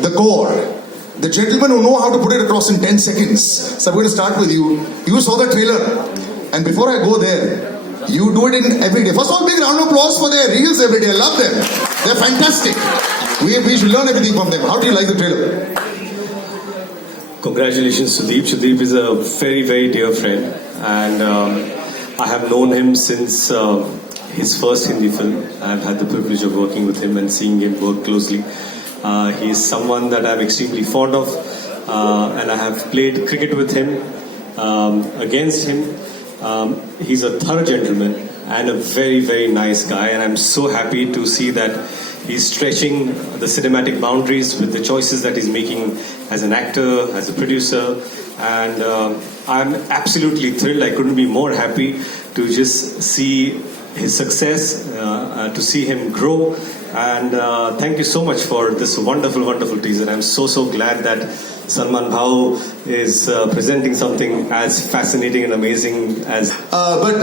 the core. The gentlemen who know how to put it across in 10 seconds. So I'm going to start with you. You saw the trailer. And before I go there, you do it in every day. First of all, big round of applause for their reels every day. I love them. They're fantastic. We should learn everything from them. How do you like the trailer? Congratulations, Sudeep. Sudeep is a very, very dear friend. And I have known him since his first Hindi film. I've had the privilege of working with him and seeing him work closely. He is someone that I'm extremely fond of, and I have played cricket with him, against him. He's a thorough gentleman and a very, very nice guy, and I'm so happy to see that he's stretching the cinematic boundaries with the choices that he's making as an actor, as a producer, and I'm absolutely thrilled. I couldn't be more happy to just see his success, to see him grow. And thank you so much for this wonderful, wonderful teaser. I'm so glad that Salman Bhau is presenting something as fascinating and amazing as... But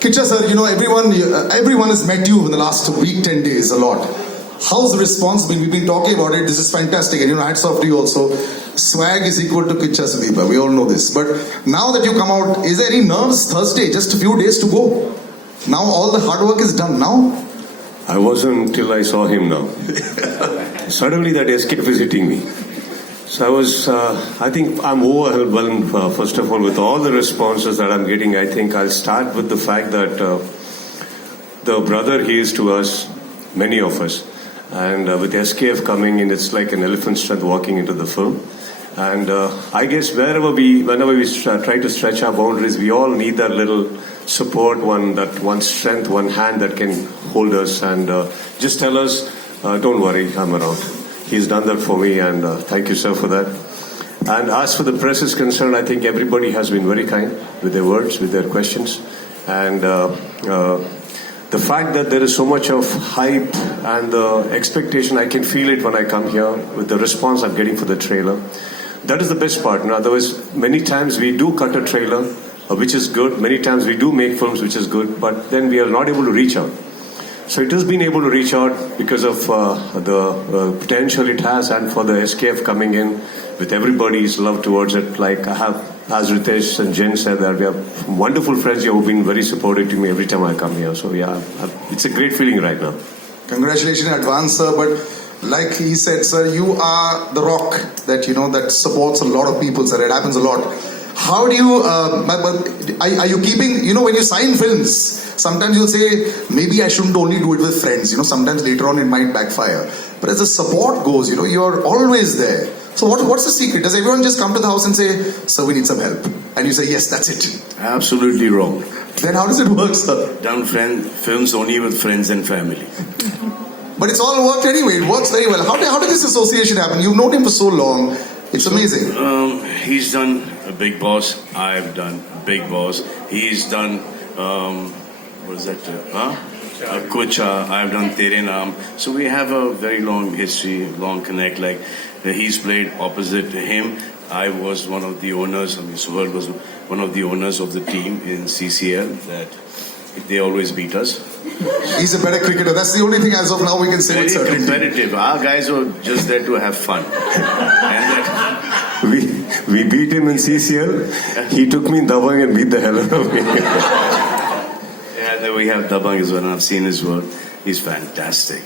Kichcha sir, you know, everyone has met you in the last week, 10 days, a lot. How's the response been? We've been talking about it. This is fantastic. And you know, hats off to you also. Swag is equal to Kichcha Sudeepa. We all know this. But now that you come out, is there any nerves? Thursday, just a few days to go. Now all the hard work is done now. I wasn't till I saw him now. Suddenly that escaped visiting me. So I think I'm overwhelmed, first of all, with all the responses that I'm getting. I think I'll start with the fact that the brother he is to us, many of us. And with SKF coming in, it's like an elephant strength walking into the film. And I guess whenever we try to stretch our boundaries, we all need that little support, one strength, one hand that can hold us and just tell us, don't worry, I'm around. He's done that for me, and thank you, sir, for that. And as for the press is concerned, I think everybody has been very kind with their words, with their questions. And the fact that there is so much of hype and the expectation, I can feel it when I come here with the response I'm getting for the trailer. That is the best part. And otherwise, many times we do cut a trailer, which is good. Many times we do make films, which is good, but then we are not able to reach out. So it has been able to reach out because of the potential it has, and for the SKF coming in with everybody's love towards it. Like I have, as Ritesh and Jen said, that we have wonderful friends here who've been very supportive to me every time I come here. So yeah, it's a great feeling right now. Congratulations in advance, sir. But like he said, sir, you are the rock that, you know, that supports a lot of people, sir. It happens a lot. How do you, are you keeping, you know, when you sign films, sometimes you'll say, maybe I shouldn't only do it with friends, you know, sometimes later on it might backfire. But as the support goes, you know, you're always there. So what's the secret? Does everyone just come to the house and say, sir, we need some help? And you say, yes, that's it. Absolutely wrong. Then how does it work, sir? Done films only with friends and family. But it's all worked anyway. It works very well. How did this association happen? You've known him for so long. It's amazing. He's done a Big Boss. I've done Big Boss. He's done, what is that? Kichcha. I've done Tere Naam. So we have a very long history, long connect. Like he's played opposite to him. I was one of the owners. I mean, Suhal was one of the owners of the team in CCL. That they always beat us. He's a better cricketer. That's the only thing as of now we can say. Very competitive. Our guys were just there to have fun. And that we beat him in CCL. He took me in Dabang and beat the hell out of me. Yeah, then we have Dabang as well. And I've seen his work. He's fantastic.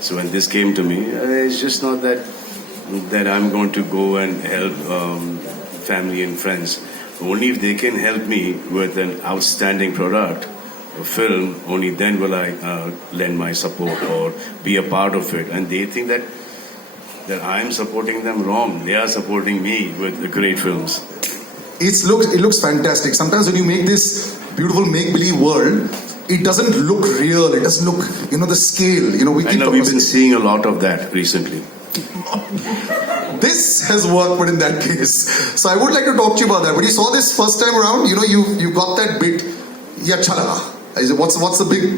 So when this came to me, it's just not that I'm going to go and help family and friends. Only if they can help me with an outstanding product, a film, only then will I lend my support or be a part of it. And they think that I'm supporting them wrong. They are supporting me with the great films. It looks fantastic. Sometimes when you make this beautiful make-believe world, it doesn't look real. It doesn't look, you know, the scale. You know, we've been seeing a lot of that recently. This has worked, but in that case. So I would like to talk to you about that. When you saw this first time around, you know, you got that bit, yeah, chala. What's the big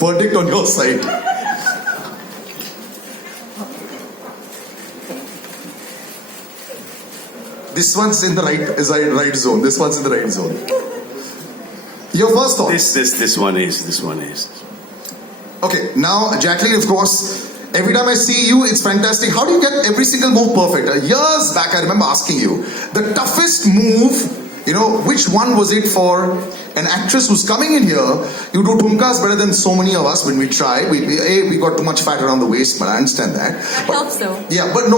verdict on your side? This one's in the right zone. This one's in the right zone. Your first thought? This one is. Okay, now Jacqueline, of course, Every time I see you, it's fantastic. How do you get every single move perfect? Years back, I remember asking you, the toughest move, which one was it for an actress who's coming in here? You do thumkas better than so many of us when we try. We got too much fat around the waist, but I understand that. That helps though. Yeah, but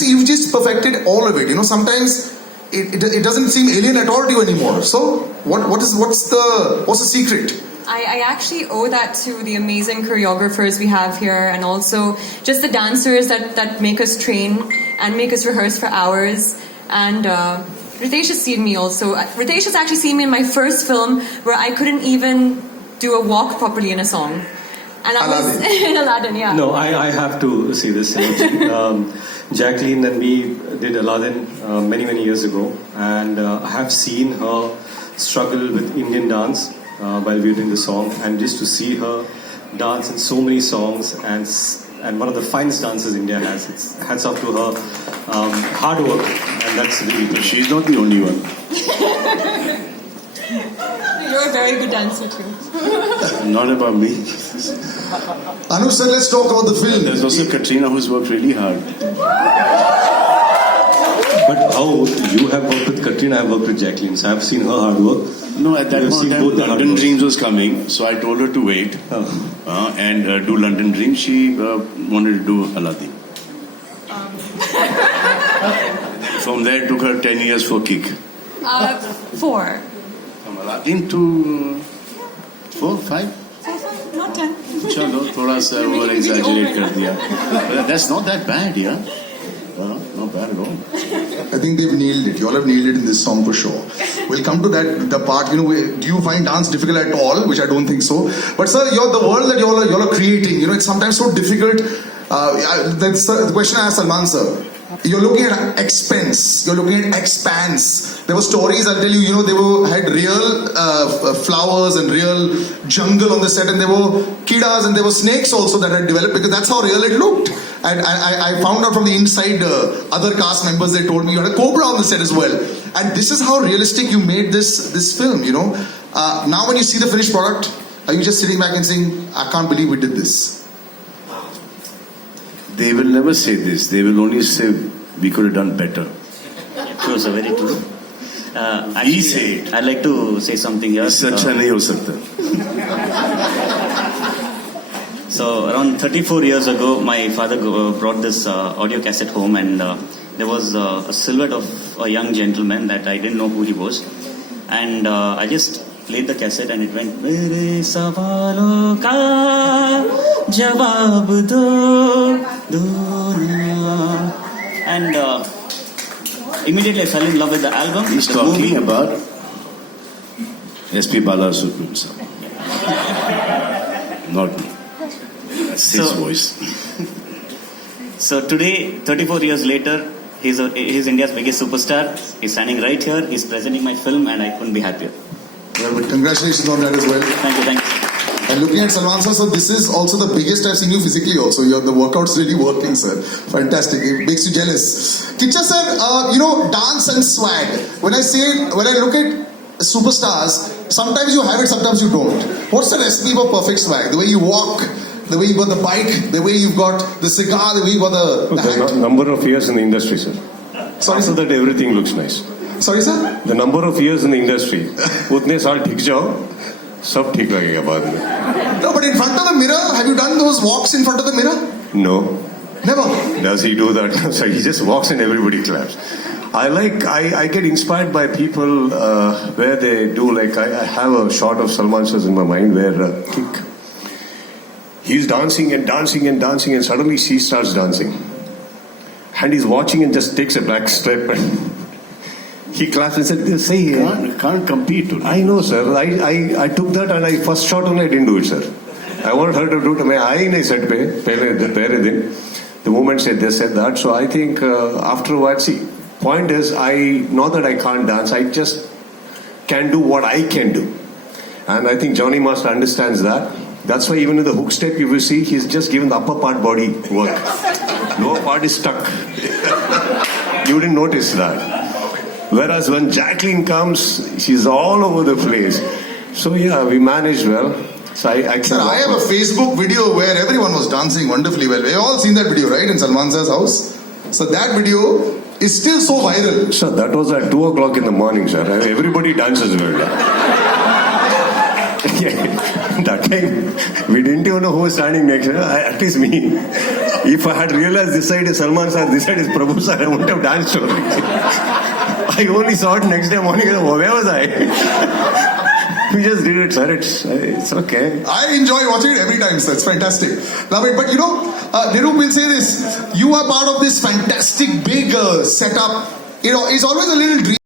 you've just perfected all of it. Sometimes it doesn't seem alien at all to you anymore. So what's the secret? I actually owe that to the amazing choreographers we have here, and also just the dancers that make us train and make us rehearse for hours. And Ritesh has seen me also. Ritesh has actually seen me in my first film where I couldn't even do a walk properly in a song. And I was in Aladdin, yeah. No, I have to see this. Jacqueline and me did Aladdin many years ago, and I have seen her struggle with Indian dance while we were doing the song, and just to see her dance in so many songs and one of the finest dances India has. It's hats off to her hard work, and that's really good. She's not the only one. You're a very good dancer too. Not about me. Anup sir, let's talk about the film. There's also Katrina who's worked really hard. But how you have worked with Katrina, I have worked with Jacqueline, so I have seen her hard work. No, at that point, London Dreams was coming, so I told her to wait and do London Dreams. She wanted to do Aladdin. From there, it took her 10 years for Kick. 4. From Aladdin to 4, 5? Not 10. Chalo, thoda sa over exaggerate kar diya. But that's not that bad, yeah. Not bad at all. I think they've nailed it. You all have nailed it in this song for sure. We'll come to the part. Do you find dance difficult at all? Which I don't think so. But sir, the world that you all are creating. It's sometimes so difficult. That's the question I asked Salman sir. You're looking at expense. You're looking at expanse. There were stories, I'll tell you, they had real flowers and real jungle on the set, and there were kidas and there were snakes also that had developed, because that's how real it looked. And I found out from the inside other cast members, they told me you had a cobra on the set as well. And this is how realistic you made this film, Now when you see the finished product, are you just sitting back and saying, I can't believe we did this? They will never say this. They will only say, we could have done better. True, sir, very true. We say it. I'd like to say something here. इससे अच्छा नहीं हो सकता. So around 34 years ago, my father brought this audio cassette home, and there was a silhouette of a young gentleman that I didn't know who he was. And I just played the cassette and it went, Mere sawalon ka jawab do duniya. And immediately I fell in love with the album. He's the talking movie. about S.P. Balasubramanian, sir. Not me. That's his voice. So today, 34 years later, he's India's biggest superstar. He's standing right here. He's presenting my film, and I couldn't be happier. Well, but congratulations on that as well. Thank you. And looking at Salman sir, so this is also the biggest I've seen you physically also. The workout's really working, sir. Fantastic. It makes you jealous. Kichcha sir, dance and swag. When I look at superstars, sometimes you have it, sometimes you don't. What's the recipe for perfect swag? The way you walk, the way you got the bike, the way you've got the cigar, the way you got the hat? Number of years in the industry, sir. Sorry, So sir? that everything looks nice. Sorry, sir? The number of years in the industry, उतने साल ठीक जाओ, सब ठीक लगेगा बाद में. No, but in front of the mirror, have you done those walks in front of the mirror? No. Never. Does he do that? So he just walks and everybody claps. I get inspired by people where they do, like, I have a shot of Salman sir in my mind where he's dancing and dancing and dancing, and suddenly she starts dancing. And he's watching and just takes a back step and he claps and said, say, Can't compete today. I know, sir. I took that, and first shot only I didn't do it, sir. I wanted her to do it. I nahi said pehle din. The moment said they said that. So I think after a while, see, point is, not that I can't dance, I just can do what I can do. And I think Johnny Master understands that. That's why even in the hook step, you will see he's just given the upper part body work. Lower part is stuck. You didn't notice that. Whereas when Jacqueline comes, she's all over the place. So yeah, we managed well. So I actually. Sir, I have a Facebook video where everyone was dancing wonderfully well. We've all seen that video, right, in Salman sir's house. So that video is still so viral. Sir, that was at 2 o'clock in the morning, sir. Everybody dances well. That time, we didn't even know who was standing next. At least me. If I had realized this side is Salman sir, this side is Prabhu sir, I wouldn't have danced only. I only saw it next day morning. Where was I? We just did it, sir. It's okay. I enjoy watching it every time, sir. It's fantastic. Love it. But Nirup will say this. You are part of this fantastic big setup. It's always a little dream.